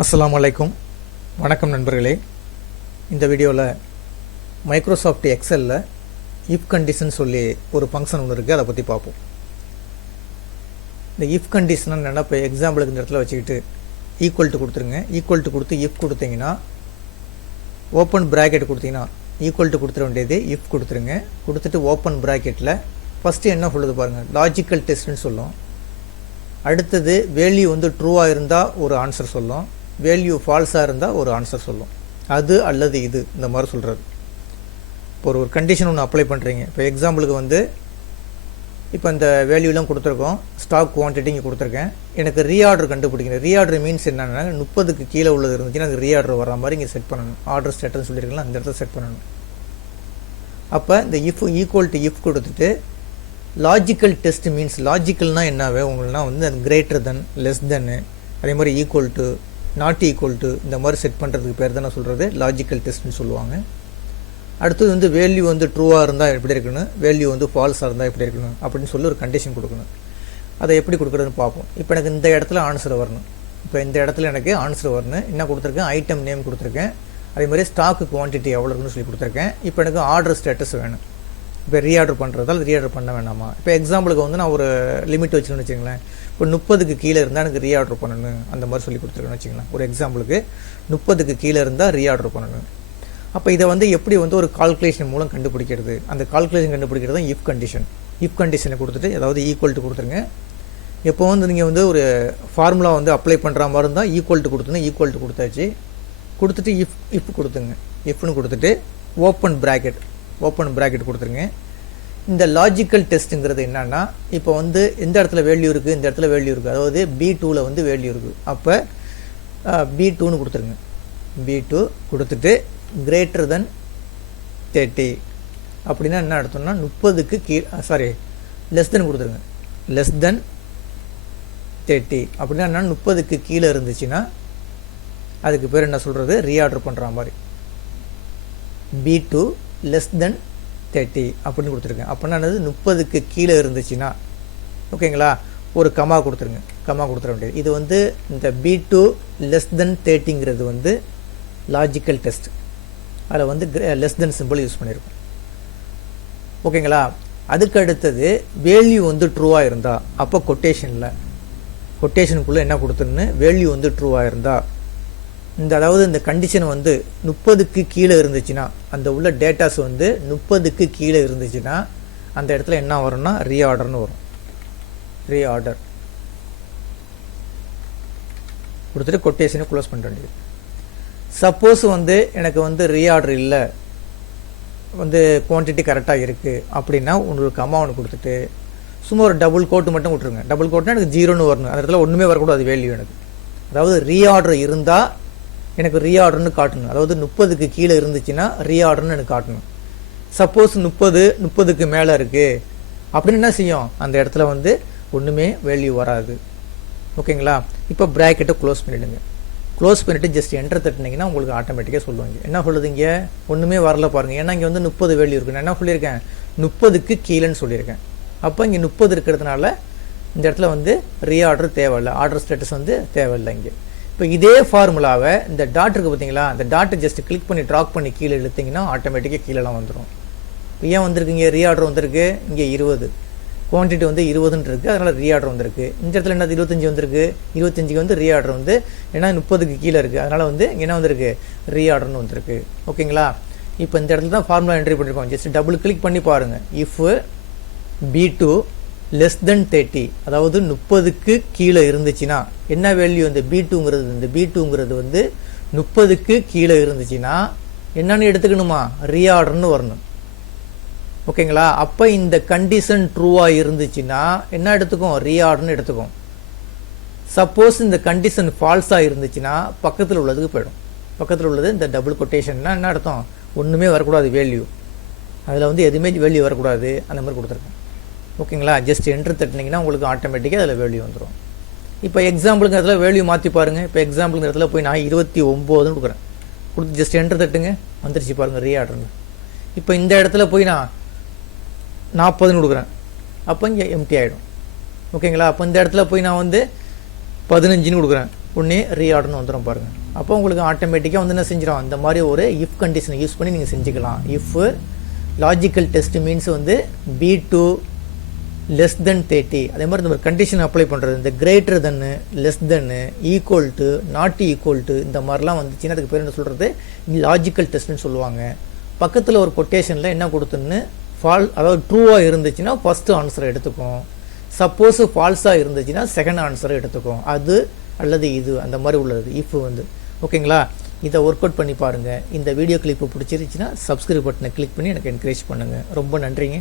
அஸ்ஸலாமு அலைக்கும். வணக்கம் நண்பர்களே. இந்த வீடியோவில் மைக்ரோசாஃப்ட் எக்ஸலில் இஃப் கண்டிஷன் சொல்லி ஒரு ஃபங்க்ஷன் ஒன்று இருக்குது, அதை பற்றி பார்ப்போம். இந்த இஃப் கண்டிஷன் என்னென்னா, இப்போ எக்ஸாம்பிளுக்கு இந்த இடத்துல வச்சுக்கிட்டு ஈக்குவல் டு கொடுத்துருங்க. ஈக்குவல் டு கொடுத்து இஃப் கொடுத்தீங்கன்னா, ஓப்பன் ப்ராக்கெட் கொடுத்தீங்கன்னா ஈக்குவல் டு கொடுத்துட வேண்டியது இஃப் கொடுத்துருங்க. கொடுத்துட்டு ஓப்பன் ப்ராக்கெட்டில் ஃபஸ்ட்டு என்ன சொல்லுது பாருங்கள், லாஜிக்கல் டெஸ்ட்னு சொல்லும். அடுத்தது வேல்யூ ட்ரூவாக இருந்தால் ஒரு ஆன்சர் சொல்லும், வேல்யூ ஃபால்ஸாக இருந்தால் ஒரு ஆன்சர் சொல்லும். அது அல்லது இது இந்த மாதிரி சொல்கிறது. இப்போ ஒரு கண்டிஷன் ஒன்று அப்ளை பண்ணுறீங்க. இப்போ எக்ஸாம்பிளுக்கு இப்போ இந்த வேல்யூலாம் கொடுத்துருக்கோம், ஸ்டாக் குவான்டிட்டி இங்கே கொடுத்துருக்கேன். எனக்கு ரீஆர்டர் கண்டுபிடிக்கணும். ரீஆர்டர் மீன்ஸ் என்னென்னா, 30க்கு கீழே உள்ளது இருந்துச்சுன்னா அது ரீஆர்டர் வர மாதிரி இங்கே செட் பண்ணணும். ஆர்டர் ஸ்டேட்டஸ் சொல்லியிருக்கலாம், அந்த இடத்துல செட் பண்ணணும். அப்போ இந்த இஃப் ஈக்குவல் டு இஃப் கொடுத்துட்டு லாஜிக்கல் டெஸ்ட் மீன்ஸ், லாஜிக்கல்னால் என்னவே உங்களுக்குனா அது கிரேட்டர் தென், லெஸ் தென்னு, அதே மாதிரி equal to, not equal to, இந்த மாதிரி செட் பண்ணுறதுக்கு பேர் தான் சொல்கிறது லாஜிக்கல் டெஸ்ட்னு சொல்லுவாங்க. அடுத்தது வேல்யூ ட்ரூவாக இருந்தால் எப்படி இருக்கணும், வேல்யூ ஃபால்ஸாக இருந்தால் எப்படி இருக்கணும் அப்படின்னு சொல்லி ஒரு கண்டிஷன் கொடுக்கணும். அதை எப்படி கொடுக்குறதுன்னு பார்ப்போம். இப்போ எனக்கு இந்த இடத்துல ஆன்சர் வரணும். இப்போ இந்த இடத்துல எனக்கு ஆன்சர் வரணும். என்ன கொடுத்துருக்கேன், ஐட்டம் நேம் கொடுத்துருக்கேன். அதே மாதிரி ஸ்டாக்கு குவான்டிட்டி எவ்வளோ இருக்குன்னு சொல்லி கொடுத்துருக்கேன். இப்போ எனக்கு ஆர்டர் ஸ்டேட்டஸ் வேணும். இப்போ ரீஆர்டர் பண்ணுறதால ரீஆர்டர் பண்ண வேணாமா. இப்போ எக்ஸாம்பிளுக்கு நான் ஒரு லிமிட் வச்சுக்கணும்னு வச்சுங்களேன். இப்போ 30க்கு கீழே இருந்தால் எனக்கு ரீஆர்டர் பண்ணணும், அந்த மாதிரி சொல்லி கொடுத்துருக்கேன்னு வச்சுங்களேன். ஒரு எக்ஸாம்பிளுக்கு 30க்கு கீழே இருந்தால் ரீஆர்டர் பண்ணணும். அப்போ இதை எப்படி ஒரு கால்குலேஷன் மூலம் கண்டுபிடிக்கிறது, அந்த கால்குலேஷன் கண்டுபிடிக்கிறது தான் இஃப் கண்டிஷன். இஃப் கண்டிஷனை கொடுத்துட்டு ஏதாவது ஈக்குவல் டு கொடுத்துருங்க. எப்போ நீங்கள் ஒரு ஃபார்முலா அப்ளை பண்ணுற மாதிரி இருந்தால் ஈக்குவல் டு கொடுத்துங்க. ஈக்குவல் டு கொடுத்தாச்சு. கொடுத்துட்டு இஃப் கொடுத்துங்க. இஃப்னு கொடுத்துட்டு ஓப்பன் ப்ராக்கெட் கொடுத்துருங்க. இந்த லாஜிக்கல் டெஸ்ட்டுங்கிறது என்னன்னா, இப்போ எந்த இடத்துல வேல்யூ இருக்குது, இந்த இடத்துல வேல்யூ இருக்குது, அதாவது B2ல் வேல்யூ இருக்குது. அப்போ B2ன்னு கொடுத்துருங்க. B2 கொடுத்துட்டு கிரேட்டர் தென் 30 அப்படின்னா என்ன அர்த்தம்னா, 30க்கு கீழே, லெஸ் தென் கொடுத்துருங்க. லெஸ் தென் 30 அப்படின்னா என்ன, 30க்கு கீழே இருந்துச்சுன்னா அதுக்கு பேர் என்ன சொல்கிறது, ரீஆர்டர் பண்ணுற மாதிரி. B2 லெஸ் தென் 30 அப்படின்னு கொடுத்துருக்கேன். அப்படின்னா என்னது, 30க்கு கீழே இருந்துச்சுன்னா, ஓகேங்களா, ஒரு கமா கொடுத்துருங்க. கமா கொடுத்துட வேண்டியது. இது இந்த B2 லெஸ் தென் 30ங்கிறது லாஜிக்கல் டெஸ்ட். அதில் லெஸ் தென் சிம்பிள் யூஸ் பண்ணியிருக்கோம். ஓகேங்களா. அதுக்கு அடுத்தது வேல்யூ ட்ரூவாக இருந்தால், அப்போ கொட்டேஷனுக்குள்ளே என்ன கொடுத்துருன்னு, வேல்யூ ட்ரூவாக இருந்தால், அதாவது இந்த கண்டிஷன் 30க்கு கீழே இருந்துச்சுன்னா, அந்த உள்ள டேட்டாஸ் 30க்கு கீழே இருந்துச்சுன்னா அந்த இடத்துல என்ன வரும்னா, ரீஆர்டர்னு வரும். ரீஆர்டர் கொடுத்துட்டு கொட்டேஷனை க்ளோஸ் பண்ண வேண்டியது. சப்போஸ் எனக்கு ரீஆர்டர் இல்லை, குவான்டிட்டி கரெக்டாக இருக்குது அப்படின்னா உங்களுக்கு கமா ஒன்று கொடுத்துட்டு சும்மா ஒரு டபுள் கோட்டு மட்டும் விட்டுருங்க. டபுள் கோட்னா எனக்கு 0ன்னு வரணும். அந்த இடத்துல ஒன்றுமே வரக்கூடாது வேல்யூ எனக்கு. அதாவது ரீஆர்டர் இருந்தால் எனக்கு ரீஆர்டர்னு காட்டணும். அதாவது 30க்கு கீழே இருந்துச்சுன்னா ரீஆர்டர்னு எனக்கு காட்டணும். சப்போஸ் 30க்கு மேலே இருக்குது அப்படின்னு என்ன செய்யும், அந்த இடத்துல ஒன்றுமே வேல்யூ வராது. ஓகேங்களா. இப்போ ப்ராக்கெட்டை க்ளோஸ் பண்ணிவிடுங்க. க்ளோஸ் பண்ணிவிட்டு ஜஸ்ட் என்டர் தட்டினீங்கன்னா உங்களுக்கு ஆட்டோமேட்டிக்காக சொல்லுவாங்க. என்ன சொல்லுதுங்க, ஒன்றுமே வரல பாருங்கள். ஏன்னா இங்கே 30 வேல்யூ இருக்குது. நான் என்ன சொல்லியிருக்கேன், 30க்கு கீழேன்னு சொல்லியிருக்கேன். அப்போ இங்கே 30 இருக்கிறதுனால இந்த இடத்துல ரீஆர்டர் தேவையில்லை, ஆர்டர் ஸ்டேட்டஸ் தேவையில்லை. இங்கே இப்போ இதே ஃபார்முலாவை இந்த டாட் இருக்குது பார்த்தீங்களா, அந்த டாட்டை ஜஸ்ட் கிளிக் பண்ணி ட்ராக் பண்ணி கீழே இழுத்திங்கன்னா ஆட்டோமேட்டிக்காக கீழேலாம் வந்துடும். இப்போ ஏன் வந்திருக்குங்க, ரீஆர்டர் வந்திருக்கு. இங்கே 20 குவான்டிட்டி 20ன்னு இருக்குது, அதனால் ரீஆர்டர் வந்திருக்கு. இந்த இடத்துல என்ன 25 வந்திருக்கு. 25க்கு ரீஆர்டர் ஏன்னா 30க்கு கீழே இருக்குது, அதனால் என்ன வந்திருக்கு, ரீஆர்டர்னு வந்திருக்கு. ஓகேங்களா. இப்போ இந்த இடத்துல தான் ஃபார்முலா என்ட்ரி பண்ணியிருக்கோம். ஜஸ்ட் டபுள் கிளிக் பண்ணி பாருங்கள். இஃப் B2 லெஸ் தென் 30, அதாவது 30க்கு கீழே இருந்துச்சுன்னா என்ன வேல்யூ, B2ங்கிறது 30க்கு கீழே இருந்துச்சுன்னா என்னன்னு எடுத்துக்கணுமா, ரீஆர்டர்னு வரணும். ஓகேங்களா. அப்போ இந்த கண்டிஷன் ட்ரூவாக இருந்துச்சுன்னா என்ன எடுத்துக்கும், ரீஆர்டர்னு எடுத்துக்கும். சப்போஸ் இந்த கண்டிஷன் ஃபால்ஸாக இருந்துச்சுன்னா பக்கத்தில் உள்ளதுக்கு போயிடும். பக்கத்தில் உள்ளது இந்த டபுள் கொட்டேஷன்னா என்ன அர்த்தம், ஒன்றுமே வரக்கூடாது வேல்யூ, அதில் எதுவுமே வேல்யூ வரக்கூடாது, அந்த மாதிரி கொடுத்துருக்கேன். ஓகேங்களா. ஜஸ்ட் என்ட்ரு தட்டினீங்கன்னா உங்களுக்கு ஆட்டோமேட்டிக்காக அதில் வேல்யூ வந்துடும். இப்போ எக்ஸாம்பிளுக்கு இடத்துல வேல்யூ மாற்றி பாருங்கள். இப்போ எக்ஸாம்பிளுக்கு இடத்துல போய் நான் 29ன்னு கொடுக்குறேன். கொடுத்து ஜஸ்ட் என்ட்ரு தட்டுங்க, வந்துருச்சு பாருங்கள் ரீஆர்டர்னு. இப்போ இந்த இடத்துல போய் நான் 40ன்னு கொடுக்குறேன். அப்போ இங்கே எம்டி ஆகிடும். ஓகேங்களா. அப்போ இந்த இடத்துல போய் நான் 15ன்னு கொடுக்குறேன். உடனே ரீஆர்டர்னு வந்துடும் பாருங்கள். அப்போ உங்களுக்கு ஆட்டோமேட்டிக்காக வந்து என்ன செஞ்சிடும், அந்த மாதிரி ஒரு இஃப் கண்டிஷனை யூஸ் பண்ணி நீங்கள் செஞ்சுக்கலாம். இஃப் லாஜிக்கல் டெஸ்ட் மீன்ஸ் வந்து B2 லெஸ் தென் 30, அதே மாதிரி இந்த ஒரு கண்டிஷன் அப்ளை பண்ணுறது, இந்த கிரேட்டர் தென்னு, லெஸ் தென்னு, equal to, not equal to, இந்த மாதிரிலாம் வந்துச்சுன்னா அதுக்கு பேர் என்ன சொல்கிறது, லாஜிக்கல் டெஸ்ட்னு சொல்லுவாங்க. பக்கத்தில் ஒரு கொட்டேஷனில் என்ன கொடுத்துன்னு அதாவது ட்ரூவாக இருந்துச்சுன்னா ஃபஸ்ட்டு ஆன்சரை எடுத்துக்கும், சப்போஸ் ஃபால்ஸாக இருந்துச்சுன்னா செகண்ட் ஆன்சரை எடுத்துக்கும். அது அல்லது இது அந்த மாதிரி உள்ளது இஃப் வந்து. ஓகேங்களா, இதை ஒர்க் அவுட் பண்ணி பாருங்கள். இந்த வீடியோ கிளிப்பு பிடிச்சிருச்சுன்னா சப்ஸ்கிரைப் பட்டனை கிளிக் பண்ணி எனக்கு என்கரேஜ் பண்ணுங்கள். ரொம்ப நன்றிங்க.